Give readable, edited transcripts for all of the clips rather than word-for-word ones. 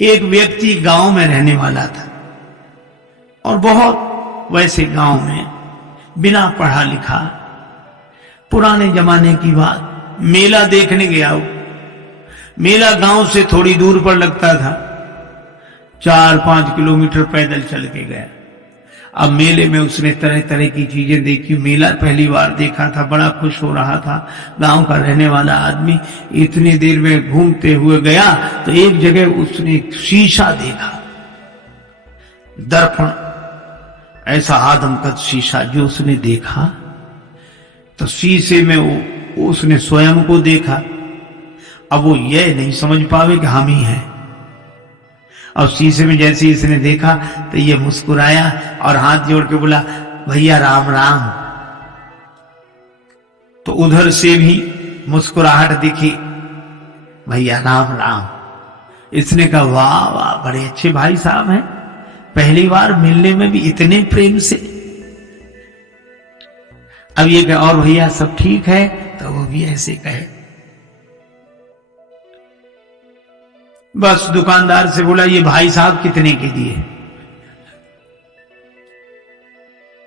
एक व्यक्ति गांव में रहने वाला था और बहुत वैसे गांव में बिना पढ़ा लिखा, पुराने जमाने की बात, मेला देखने गया वो। मेला गांव से थोड़ी दूर पर लगता था, 4-5 किलोमीटर पैदल चल के गया। अब मेले में उसने तरह तरह की चीजें देखी, मेला पहली बार देखा था, बड़ा खुश हो रहा था। गांव का रहने वाला आदमी इतनी देर में घूमते हुए गया तो एक जगह उसने एक शीशा देखा, दर्पण, ऐसा आदमकद शीशा जो उसने देखा तो शीशे में उसने स्वयं को देखा। अब वो ये नहीं समझ पावे कि हम ही हैं। और शीशे में जैसे ही इसने देखा तो ये मुस्कुराया और हाथ जोड़ के बोला, भैया राम राम। तो उधर से भी मुस्कुराहट दिखी, भैया राम राम। इसने कहा, वाह वाह, बड़े अच्छे भाई साहब हैं, पहली बार मिलने में भी इतने प्रेम से। अब ये कहे, और भैया सब ठीक है? तो वो भी ऐसे कहे। बस दुकानदार से बोला, ये भाई साहब कितने के दिए?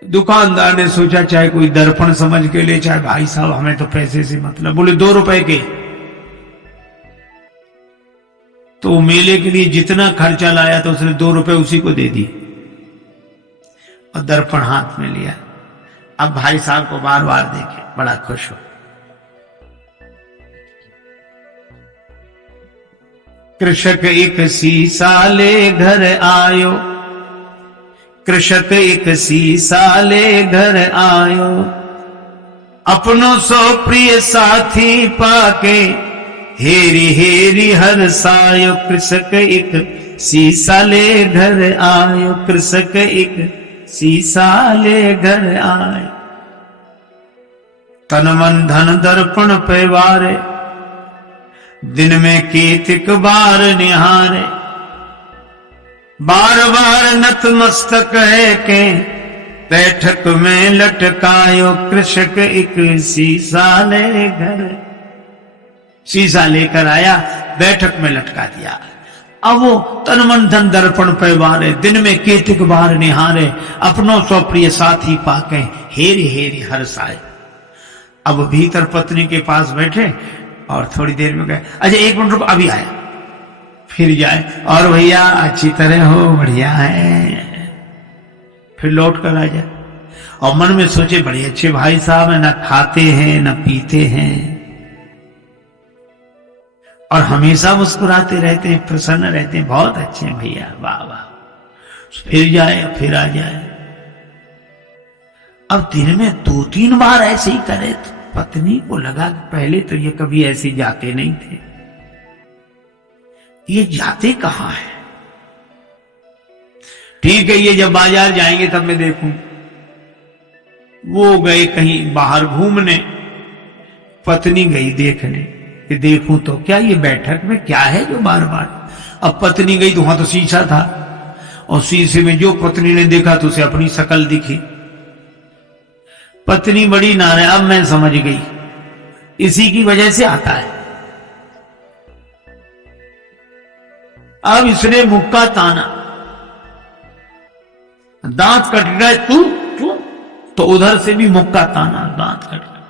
दुकानदार ने सोचा चाहे कोई दर्पण समझ के ले, चाहे भाई साहब, हमें तो पैसे से मतलब। बोले 2 रुपए के। तो मेले के लिए जितना खर्चा लाया तो उसने 2 रुपए उसी को दे दिए और दर्पण हाथ में लिया। अब भाई साहब को बार बार देखे, बड़ा खुश हो। कृषक एक सीसा ले घर आयो, कृषक एक सीसा ले घर आयो, अपनों सो प्रिय साथी पाके, हेरी हेरी हर सायो। कृषक एक सीसा ले घर आयो, कृषक एक सीसा ले घर आयो। तन मन धन दर्पण पे वारे, दिन में केतिक बार निहारे, बार बार नतमस्तक है के, बैठक में लटकायो। कृषक एक शीशा ले घर, शीशा लेकर आया, बैठक में लटका दिया। अब वो तन मन धन दर्पण पे वारे, दिन में केतिक बार निहारे, अपनों सो प्रिय साथी पाके, हेरी हेरी हर साए। अब भीतर पत्नी के पास बैठे और थोड़ी देर में गए, अच्छा 1 मिनट रुक, अभी आया। फिर जाए, और भैया अच्छी तरह हो, बढ़िया है। फिर लौट कर आ जाए और मन में सोचे, बड़े अच्छे भाई साहब है, ना खाते हैं ना पीते हैं और हमेशा मुस्कुराते रहते हैं, प्रसन्न रहते हैं, बहुत अच्छे हैं भैया, वाह वाह। फिर जाए, फिर आ जाए। अब दिन में 2-3 बार ऐसे ही करे तो पत्नी को लगा कि पहले तो ये कभी ऐसे जाते नहीं थे, ये जाते कहां है? ठीक है, ये जब बाजार जाएंगे तब मैं देखूं। वो गए कहीं बाहर घूमने, पत्नी गई देखने कि देखूं तो क्या ये बैठक में क्या है जो बार बार। अब पत्नी गई तो वहां तो शीशा था और शीशे में जो पत्नी ने देखा तो उसे अपनी शक्ल दिखी। पत्नी बड़ी नाराज, अब मैं समझ गई, इसी की वजह से आता है। अब इसने मुक्का ताना, दांत कट गए, तू तो उधर से भी मुक्का ताना, दांत कट गए।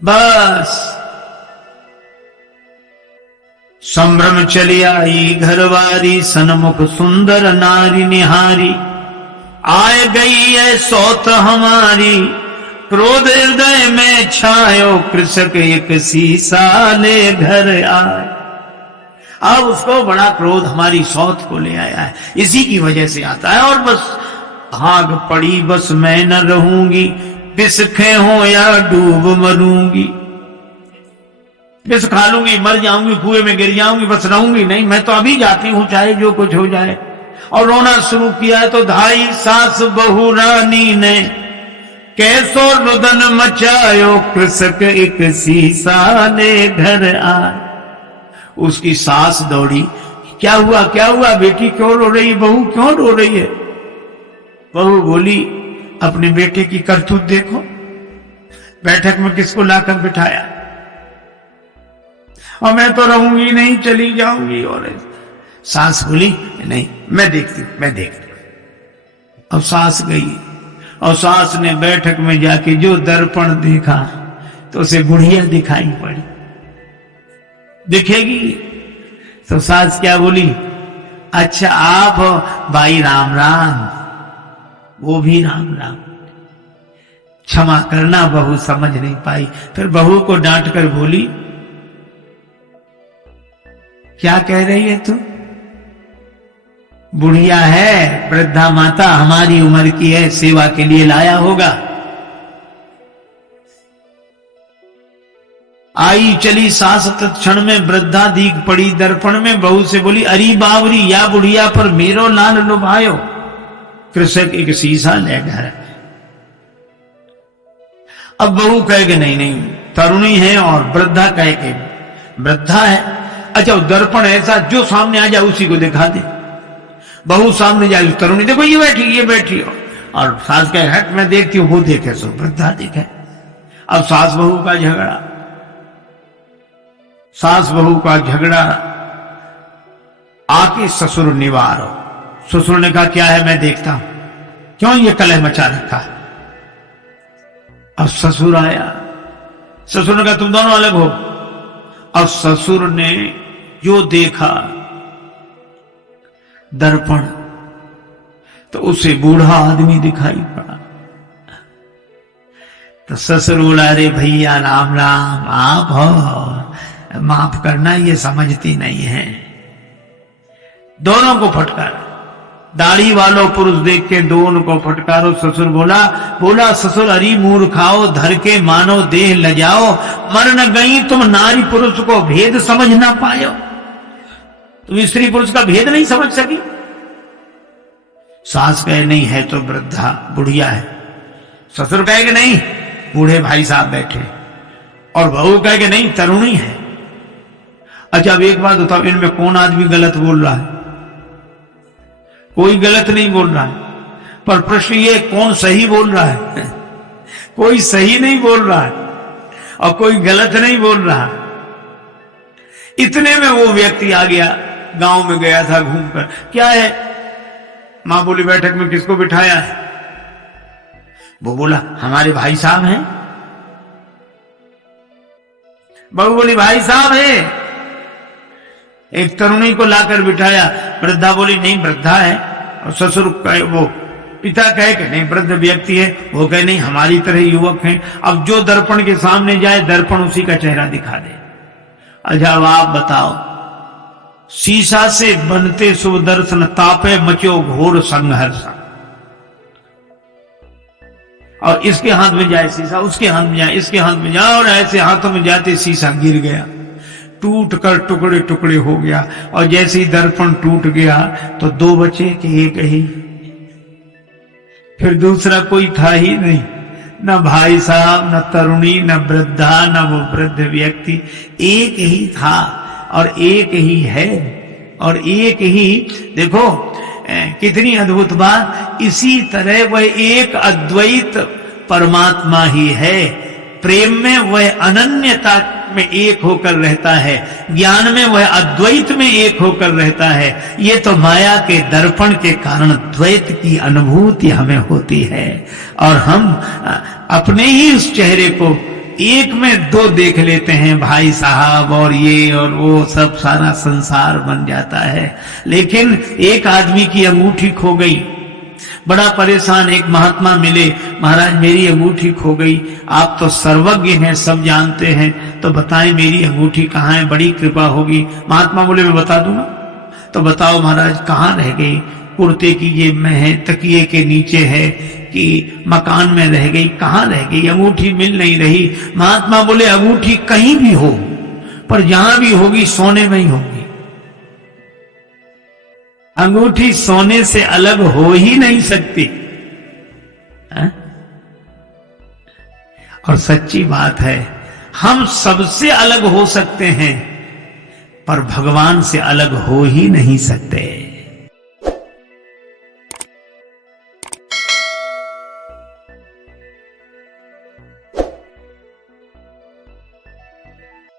बस संभ्रम चली आई घरवारी, सन्मुख सुंदर नारी निहारी, आए गई है सौत हमारी, क्रोध हृदय में छायो। कृषक एक सीसा ले घर आए। अब उसको बड़ा क्रोध हमारी सौत को ले आया है, इसी की वजह से आता है। और बस आग पड़ी, बस मैं न रहूंगी, बिस्खे हो या डूब मरूंगी। बिस खा लूंगी, मर जाऊंगी, कुएं में गिर जाऊंगी, बस रहूंगी नहीं, मैं तो अभी जाती हूं चाहे जो कुछ हो जाए। और रोना शुरू किया तो धाई सास बहू रानी ने कैसो रुदन मचायो। कृषक एक सीसा ले घर आए। उसकी सास दौड़ी, क्या हुआ क्या हुआ, बेटी क्यों रो रही, बहू क्यों रो रही है? बहू बोली, अपने बेटे की करतूत देखो, बैठक में किसको लाकर बिठाया, और मैं तो रहूंगी नहीं, चली जाऊंगी। और सास बोली नहीं मैं देखती हूं। अब सास गई और सास ने बैठक में जाके जो दर्पण देखा तो उसे बुढ़िया दिखाई पड़ी। दिखेगी तो सास क्या बोली, अच्छा आप भाई राम राम। वो भी राम राम। क्षमा करना बहू समझ नहीं पाई। फिर बहू को डांट कर बोली, क्या कह रही है तू? बुढ़िया है, वृद्धा माता हमारी उम्र की है, सेवा के लिए लाया होगा। आई चली सास तत्क्षण में वृद्धा दीख पड़ी दर्पण में। बहू से बोली, अरी बावरी या बुढ़िया पर मेरो लाल लुभायो। कृषक एक शीशा ले घर। अब बहू कहेगे नहीं तरुणी है, और वृद्धा कहेगे वृद्धा है। अच्छा दर्पण ऐसा जो सामने आ जाए उसी को दिखा दे। बहू सामने जाए तरुणी देखो ये बैठी और सास कहे हट मैं देखती हूं, वो देखे सो वृद्धा देखे। अब सास बहू का झगड़ा आके ससुर निवारो। ससुर ने कहा क्या है मैं देखता हूं, क्यों ये कलह मचा रखा। अब ससुर आया, ससुर ने कहा तुम दोनों अलग हो। अब ससुर ने जो देखा दर्पण तो उसे बूढ़ा आदमी दिखाई पड़ा। तो ससुर बोला, अरे भैया राम राम, आप हो, माफ करना ये समझती नहीं है। दोनों को फटकारा, दाढ़ी वालों पुरुष देख के दोनों को फटकारो। ससुर बोला ससुर अरी मूर्खाओ, धर के मानो देह लजाओ, मर न गई तुम नारी पुरुष को भेद समझ ना पायो। तुम स्त्री पुरुष का भेद नहीं समझ सकी। सास कहे नहीं है तो वृद्धा बुढ़िया है। ससुर कहे कि नहीं बूढ़े भाई साहब बैठे, और बहू कहे कि नहीं तरुणी है। अच्छा अब एक बात बताओ, इनमें कौन आदमी गलत बोल रहा है? कोई गलत नहीं बोल रहा है, पर प्रश्न ये कौन सही बोल रहा है? कोई सही नहीं बोल रहा है और कोई गलत नहीं बोल रहा। इतने में वो व्यक्ति आ गया, गांव में गया था घूमकर। क्या है? मां बोली बैठक में किसको बिठाया है? वो बोला हमारे भाई साहब हैं। बहू बोली भाई साहब है। एक तरुणी को लाकर बिठाया। वृद्धा बोली नहीं वृद्धा है। और ससुर कहे, वो पिता कहे कि नहीं वृद्ध व्यक्ति है। वो कहे नहीं हमारी तरह युवक हैं। अब जो दर्पण के सामने जाए दर्पण उसी का चेहरा दिखा दे। अच्छा अब आप बताओ, शीशा से बनते शुभ दर्शन तापे मचो घोर संघर्ष। और इसके हाथ में जाए शीशा, उसके हाथ में जाए, इसके हाथ में जाए, और ऐसे हाथों में जाते शीशा गिर गया, टूट कर टुकड़े टुकड़े हो गया। और जैसे ही दर्पण टूट गया तो दो बचे कि एक ही। फिर दूसरा कोई था ही नहीं, न भाई साहब, न तरुणी, न वृद्धा, न वो वृद्ध व्यक्ति। एक ही था और एक ही है और एक ही। देखो कितनी अद्भुत बात। इसी तरह वह एक अद्वैत परमात्मा ही है। प्रेम में वह अनन्यता में एक होकर रहता है, ज्ञान में वह अद्वैत में एक होकर रहता है। ये तो माया के दर्पण के कारण द्वैत की अनुभूति हमें होती है, और हम अपने ही उस चेहरे को एक में दो देख लेते हैं, भाई साहब और ये और वो, सब सारा संसार बन जाता है। लेकिन एक आदमी की अंगूठी खो गई, बड़ा परेशान। एक महात्मा मिले, महाराज मेरी अंगूठी खो गई, आप तो सर्वज्ञ हैं, सब जानते हैं, तो बताएं मेरी अंगूठी कहाँ है, बड़ी कृपा होगी। महात्मा बोले मैं बता दूंगा। तो बताओ महाराज कहाँ रह गई? कुर्ते की जेब में है, तकिए के नीचे है, कि मकान में रह गई, कहाँ रह गई? अंगूठी मिल नहीं रही। महात्मा बोले अंगूठी कहीं भी हो, पर जहां भी होगी सोने में ही होगी। अंगूठी सोने से अलग हो ही नहीं सकती है? और सच्ची बात है, हम सबसे अलग हो सकते हैं पर भगवान से अलग हो ही नहीं सकते।